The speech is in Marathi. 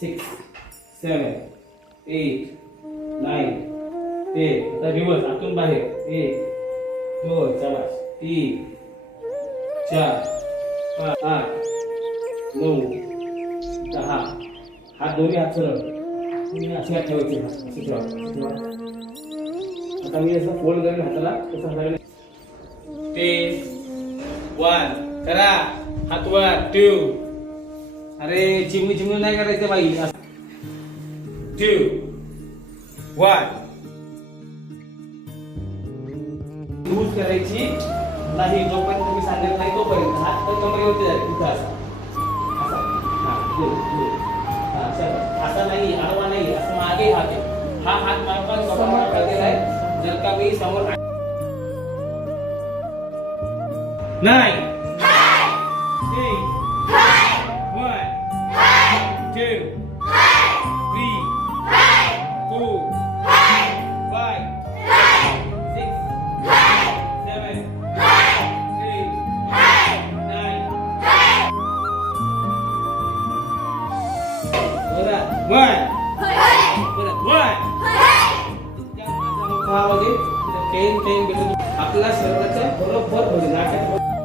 6 7 8 9 10. आता रिवर्स आतून बाहेर 1 2 शाबास 3 4 5 8 9 10. हात दोन्ही हात सरळ असे हात ठेवायचे. असे ठेवा. आता मी असं फोल्ड करेन हाताला तसं हाताला 10 1 करा. हात वर 2. अरे चिमणी नाही करायचं बाई. 2 1 यूज करायची नाही जोपर्यंत तुम्ही सांगत नाही तोपर्यंत. हात तर कमरेवरती जाईल कुठं असा असा. असा नाही आडवा नाही असं मागे हात आहे. हा हात मागून समोर केलेला आहे. जर का मी समोर नाही 3 1 2 3 4 5 6 7 8 9 1 आपला शरीराच्या बरोबर होईल.